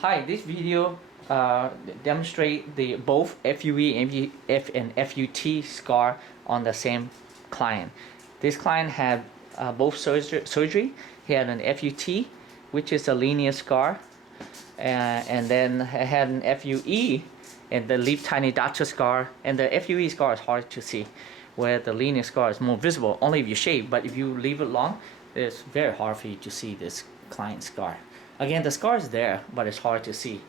Hi, this video demonstrate the both FUE and FUT scar on the same client. This client had both surgery. He had an FUT, which is a linear scar, and then had an FUE and the leaf tiny dotted scar. And the FUE scar is hard to see, where the linear scar is more visible only if you shave. But if you leave it long, it's very hard for you to see this client scar. Again, the scar is there, but it's hard to see.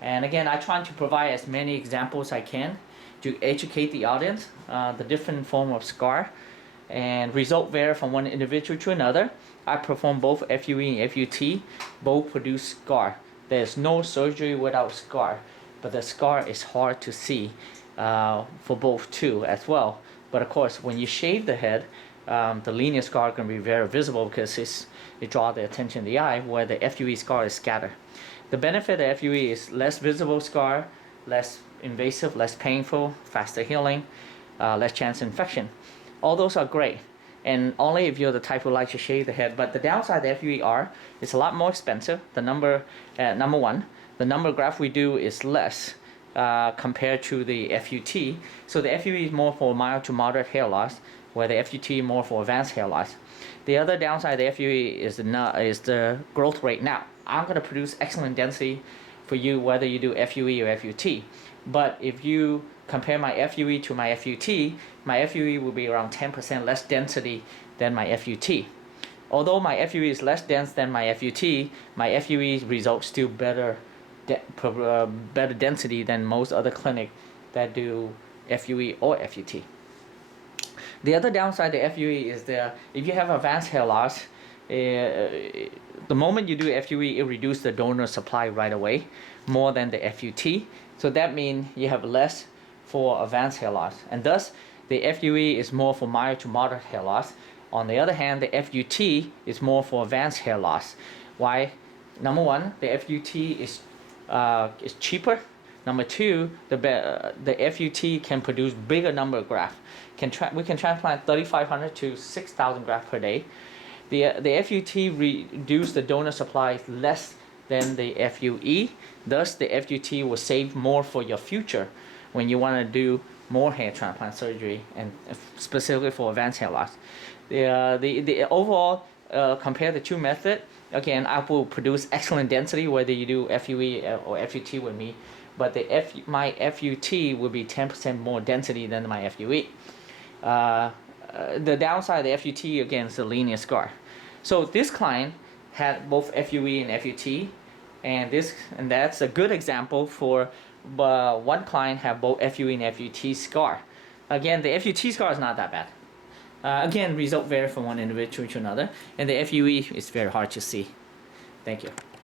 And again, I try to provide as many examples I can to educate the audience, the different form of scar, and result vary from one individual to another. I perform both FUE and FUT, both produce scar. There's no surgery without scar, but the scar is hard to see for both too as well. But of course, when you shave the head, the linear scar can be very visible because it draws the attention of the eye, where the FUE scar is scattered. The benefit of FUE is less visible scar, less invasive, less painful, faster healing, less chance of infection. All those are great, and only if you're the type who likes to shave the head. But the downside of FUE is a lot more expensive. The number of grafts we do is less compared to the FUT. So the FUE is more for mild to moderate hair loss, where the FUT is more for advanced hair loss. The other downside of the FUE is the growth rate. Now, I'm going to produce excellent density for you whether you do FUE or FUT. But if you compare my FUE to my FUE will be around 10% less density than my FUT. Although my FUE is less dense than my FUE results still better density than most other clinics that do FUE or FUT. The other downside of FUE is that if you have advanced hair loss, the moment you do FUE, it reduces the donor supply right away, more than the FUT. So that means you have less for advanced hair loss, and thus the FUE is more for mild to moderate hair loss. On the other hand, the FUT is more for advanced hair loss. Why? Number one, the FUT is cheaper. Number two, the FUT can produce bigger number of grafts. We can transplant 3,500 to 6,000 grafts per day. The FUT reduce the donor supply less than the FUE. Thus, the FUT will save more for your future when you want to do more hair transplant surgery, and specifically for advanced hair loss. The overall, compare the two methods. Again, I will produce excellent density whether you do FUE or FUT with me, but my FUT will be 10% more density than my FUE. The downside of the FUT again is the linear scar. So this client had both FUE and FUT, and that's a good example for one client have both FUE and FUT scar. Again, the FUT scar is not that bad. Again, result vary from one individual to another, and the FUE is very hard to see. Thank you.